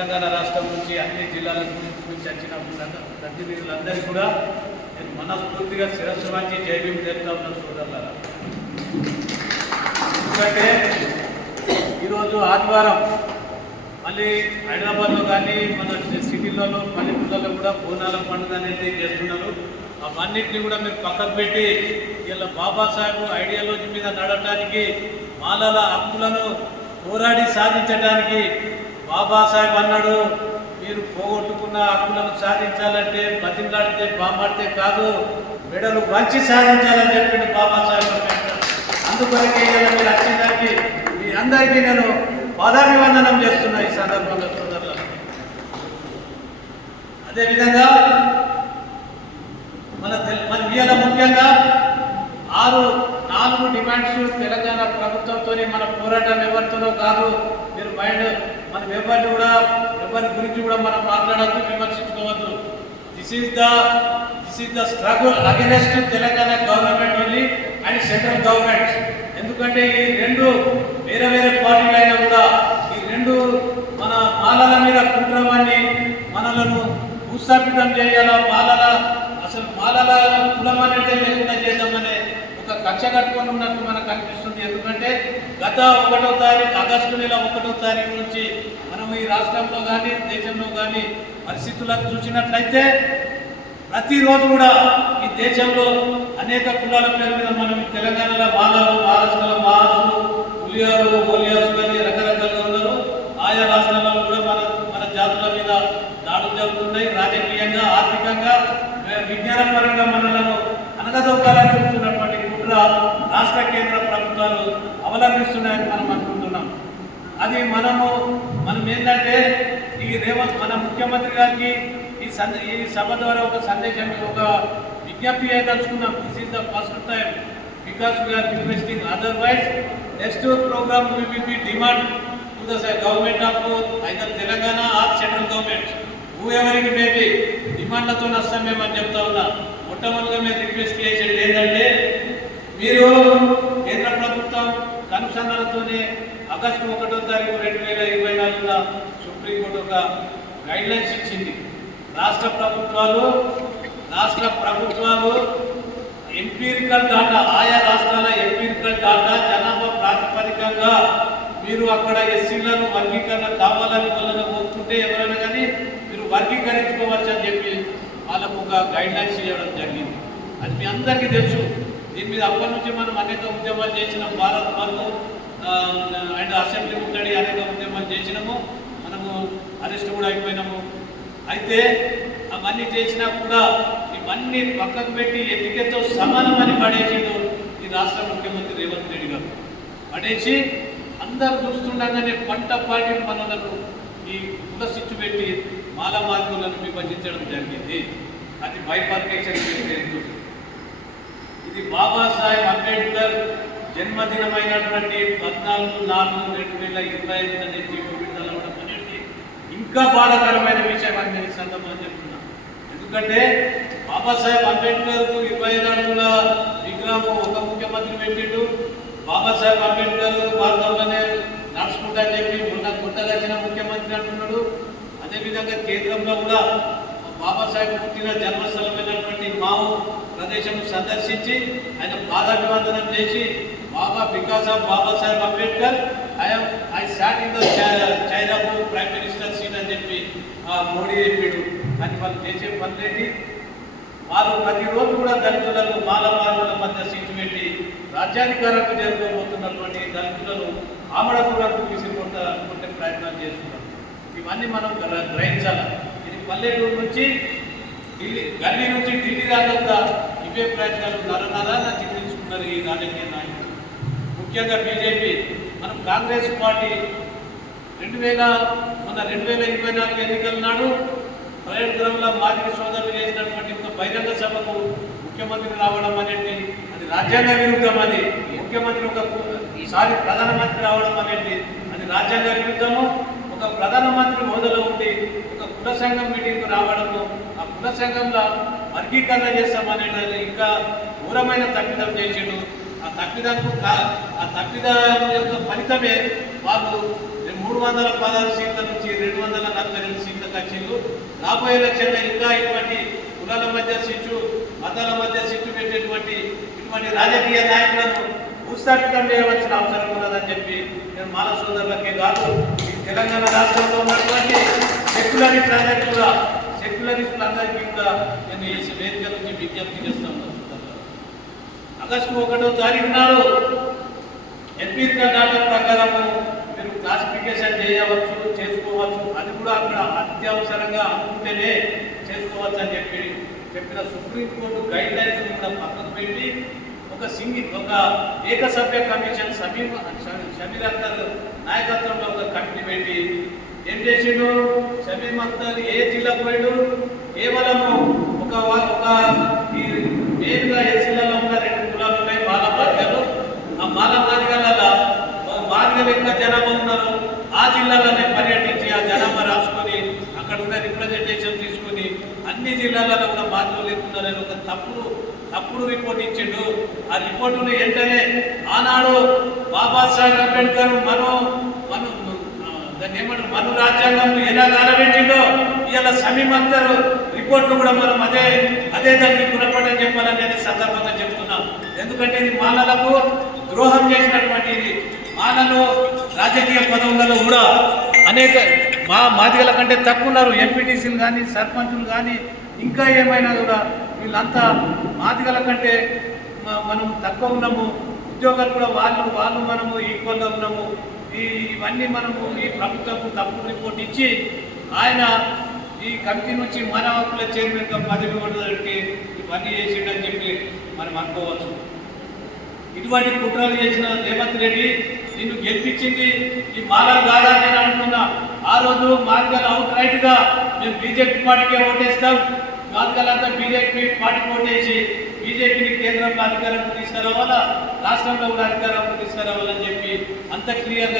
తెలంగాణ రాష్ట్రం నుంచి అన్ని జిల్లాల నుంచి వచ్చిన ప్రతినిధులందరికీ కూడా నేను మనస్ఫూర్తిగా శిరస్సు వంచి జైభీం తెలుపుతా ఉన్న సోదరులారా. ఎందుకంటే ఈరోజు ఆదివారం మళ్ళీ హైదరాబాద్లో కానీ మన సిటీలలో పల్లెటూళ్ళలో కూడా బోనాల పండుగ అనేది చేస్తున్నారు. అవన్నింటినీ కూడా మీరు పక్కకు పెట్టి ఇలా బాబాసాహెబ్ ఐడియాలజీ మీద నడవడానికి మాలల హక్కులను పోరాడి సాధించడానికి బాబాసాహెబ్ అన్నాడు, మీరు పోగొట్టుకున్న హక్కులను సాధించాలంటే బతిమలాడితే బామాడితే కాదు, మెడలు వంచి సాధించాలని చెప్పిండు బాబాసాహెబ్ అంబేద్కర్. అందుకొరకే మీరు వచ్చిందానికి మీ అందరికీ నేను పాదాభివందనం చేస్తున్నా ఈ సందర్భంలో సోదరులు. అదేవిధంగా మన ఇవాళ ముఖ్యంగా 4 డిమాండ్స్ తెలంగాణ ప్రభుత్వంతో మన పోరాటం ఎవరితోనో కాదు. మీరు మనం ఎవరి గురించి కూడా మనం మాట్లాడద్దు, విమర్శించుకోవద్దు. This is the struggle against Telangana government only and central government. ఎందుకంటే ఈ రెండు వేరే వేరే పార్టీలు అయినా కూడా ఈ రెండు మన మాలల మీద కుట్రమాన్ని మనలను భూస్థాపితం చేయాలా, అసలు మాలల కులం అనేది లేకుండా చేద్దామనే ఒక కక్ష కట్టుకొని ఉన్నట్టు మనకు అనిపిస్తుంది. ఎందుకంటే గత 1వ తారీఖు ఆగస్టు నెల 1వ తారీఖు నుంచి మనం ఈ రాష్ట్రంలో కానీ దేశంలో కానీ పరిస్థితులను చూసినట్లయితే ప్రతిరోజు కూడా ఈ దేశంలో అనేక కులాల పేరు మీద మనం తెలంగాణలో మాలలు, మహారాష్ట్రలో మహాసులు, పులియాలు, ఓలియాసు కానీ రకరకాలుగా ఉన్నారు. ఆయా రాష్ట్రాలలో కూడా మన జాతుల మీద దాడులు జరుగుతున్నాయి. రాజకీయంగా, ఆర్థికంగా, విజ్ఞానపరంగా మనలను అనగదొక్కాలని చూస్తున్నటువంటి కుట్ర రాష్ట్ర కేంద్ర ప్రభుత్వాలు అవలంబిస్తున్నాయని మనం అనుకుంటున్నాం. అది మనం ఏంటంటే మన ముఖ్యమంత్రి గారికి ఈ సభ ద్వారా ఒక సందేశం, ఒక విజ్ఞప్తి చేయదలుచుకున్నాం. This is the first time because we are requesting. Otherwise next programme we will be demand to the government of either Telangana or central government, whoever it may be, డిమాండ్లతో వస్తాం మేమని చెప్తా ఉన్నా. మొట్టమొదటిగా మేము రిక్వెస్ట్ చేసేది ఏంటంటే, మీరు కేంద్ర ప్రభుత్వం కనుసన్నలతోనే ఆగస్టు 1వ తారీఖు 2024 సుప్రీంకోర్టు ఒక గైడ్లైన్స్ ఇచ్చింది. రాష్ట్ర ప్రభుత్వాలు ఎంపీరికల్ డాటా, ఆయా రాష్ట్రాల ఎంపీరికల్ డాటా జనాభా ప్రాతిపదికంగా మీరు అక్కడ ఎస్సీలను వర్గీకరణ కావాలని వాళ్ళని కోరుకుంటే ఎవరైనా కానీ మీరు వర్గీకరించుకోవచ్చు అని చెప్పి వాళ్ళకు ఒక గైడ్లైన్స్ ఇవ్వడం జరిగింది. అది మీ అందరికీ తెలుసు. దీని మీద అప్పటి నుంచి మనం అనేక ఉద్యమాలు చేసినాం. భారత్ బంద్ అండ్ అసెంబ్లీ ముట్టడి అనేక ఉద్యమాలు చేసినాము. మనము అరెస్ట్ కూడా అయిపోయినాము. అయితే అవన్నీ చేసినా కూడా ఇవన్నీ పక్కకు పెట్టి ఎన్నికతో సమానమని పడేసిండు ఈ రాష్ట్ర ముఖ్యమంత్రి రేవంత్ రెడ్డి గారు. పడేసి అందరూ చూస్తుండగానే పంట పాటి మనలను ఈ కుల సిచ్చు పెట్టి మాల మార్గులను విభజించడం జరిగింది. అది బైపార్కేషన్ చేసేందుకు. ఇది బాబాసాహెబ్ అంబేద్కర్ జన్మదినమైనటువంటి 14/4/2025 అనే జీవో విడుదలవ్వడం అనేది ఇంకా బాధాకరమైన విషయం అని నేను సందర్భంగా చెప్తున్నా. ఎందుకంటే బాబాసాహెబ్ అంబేద్కర్కు 25 అడుగుల విగ్రహం ఒక ముఖ్యమంత్రి పెట్టిండు. బాబాసాహెబ్ అంబేద్కర్ భారతంలోనే నడుచుకుంటా అని చెప్పి కొత్తగా వచ్చిన ముఖ్యమంత్రి అంటున్నాడు. అదేవిధంగా కేంద్రంలో కూడా బాబాసాహెబ్ పుట్టిన జన్మస్థలమైనటువంటి మావు ప్రదేశం సందర్శించి ఆయన పాదాభివందనం చేసి because of Babasaheb Ambedkar I sat in the chair of prime minister seat అని చెప్పి మోడీ చెప్పాడు. కానీ వాళ్ళు చేసే పనులేంటి? వాళ్ళు ప్రతిరోజు కూడా దళితులను మాలమారుల మధ్య సీటు పెట్టి రాజ్యాధికారానికి చేరుకోబోతున్నటువంటి దళితులను ఆమడకూడకు విసిరికొట్టే ప్రయత్నాలు చేస్తున్నారు. ఇవన్నీ మనం గ్రహించాలి. ఇది పల్లెటూరు నుంచి గల్లీ నుంచి ఢిల్లీ దాకా ఇవే ప్రయత్నాలు నరనరాన చిత్రించుకున్నారు ఈ రాజకీయ నాయకులు. ముఖ్యంగా బీజేపీ, మనం కాంగ్రెస్ పార్టీ 2024 ఎన్నికల నాడు పరేడ్ గ్రౌండ్లో మాదిరి సోదరులు చేసినటువంటి ఒక బహిరంగ సభకు ముఖ్యమంత్రి రావడం అనేది అది రాజ్యాంగ విరుద్ధం. అది ముఖ్యమంత్రి ఈసారి ప్రధానమంత్రి రావడం అనేది అది రాజ్యాంగ విరుద్ధము. ఒక ప్రధానమంత్రి హోదాలో ఉండి ఒక కుల సంఘం మీటింగ్కు రావడము, ఆ కుల సంఘంలో వర్గీకరణ చేస్తామనేది ఇంకా ఘోరమైన తప్పిదం చేసిండు. ఆ తప్పిదం యొక్క ఫలితమే వాళ్ళు 316 సీట్ల నుంచి 240 రాబోయే ఎలక్షన్లో ఇంకా ఇటువంటి కులాల మధ్య సిచ్చు, మతాల మధ్య సిచ్చు పెట్టేటువంటి ఇటువంటి రాజకీయ నాయకులను భూస్థాపితం చేయవలసిన అవసరం ఉన్నదని చెప్పి నేను మాల సోదరులకే కాదు, ఈ తెలంగాణ రాష్ట్రంలో ఉన్నటువంటి సెక్యులరిస్టులందరికీ కూడా నేను ఈ వేదిక నుంచి విజ్ఞప్తి చేస్తున్నాను. ఆగస్టు 1వ తారీఖు నాడు ఎంపీరికల్ డాటా ప్రకారము మీరు క్లాసిఫికేషన్ చేసుకోవచ్చు, అది కూడా అక్కడ అత్యవసరంగా అనుకుంటేనే చేసుకోవచ్చు అని చెప్పిన సుప్రీంకోర్టు గైడ్ లైన్స్ కూడా పక్కకు పెట్టి ఒక ఏకసభ్య కమిషన్ షమీర్ అఖ్తర్ నాయకత్వంలో ఒక కమిటీ పెట్టి ఏం చేసిండు, షమీర్ అఖ్తర్ ఏ జిల్లాకు పోయిండు, కేవలము ఈ మెయిన్గా ఎస్సీలలో ఉన్న 2 కులాలు ఉన్నాయి, మాల మాదిగలు. ఆ మాల మాదిగల మాదిగలు ఎక్కువ జనాభా ఉన్నారు, ఆ జిల్లాలోనే పర్యటించి ఆ జనాభా రాసుకొని అక్కడ ఉన్న రిప్రజెంటేషన్ తీసుకుని అన్ని జిల్లాలలో కూడా మాదిగలు ఎక్కున్నారని ఒక తప్పుడు రిపోర్ట్ ఇచ్చిండు. ఆ రిపోర్టును వెంటనే ఆనాడు బాబాసాహెబ్ అంబేద్కర్ దాన్ని ఏమంటారు మను రాజ్యాంగం ఎలా కాలబెట్టిండో ఇలా షమీర్ అఖ్తర్ రిపోర్ట్లు కూడా మనం అదే దానికి గుణపడని చెప్పాలని నేను సందర్భంగా చెప్తున్నాం. ఎందుకంటే ఇది మాలలకు ద్రోహం చేసినటువంటి ఇది. మాలలో రాజకీయ పదవులలో కూడా అనేక మాదిగల కంటే తక్కువ ఉన్నారు, ఎంపీటీసీలు కానీ సర్పంచులు కానీ ఇంకా ఏమైనా కూడా వీళ్ళంతా మాదిగల కంటే మనం తక్కువ ఉన్నాము. ఉద్యోగాలు కూడా వాళ్ళు మనము ఈక్వల్గా ఉన్నాము. ఇవన్నీ మనము ఈ ప్రభుత్వకు తప్పుడు రిపోర్ట్ ఇచ్చి ఆయన ఈ కమిటీ నుంచి మన హక్కుల చైర్మన్గా పదవి ఇవ్వడానికి ఇవన్నీ చేసిండని చెప్పి మనం అనుకోవచ్చు. ఇటువంటి కుట్రలు చేసిన రేవంత్ రెడ్డి నిన్ను గెలిపించింది ఈ మాలలు కాదని నేను అనుకున్నా. ఆ రోజు మాదిగలు అవుట్ రైట్గా మేము బీజేపీ పార్టీకే ఓటేస్తాం, మాదిగలంతా బీజేపీ పార్టీకి ఓటేసి బీజేపీని కేంద్రంలో అధికారంలో తీసుకురావాలా, రాష్ట్రంలో కూడా అధికారంలో తీసుకురావాలని చెప్పి అంత క్లియర్గా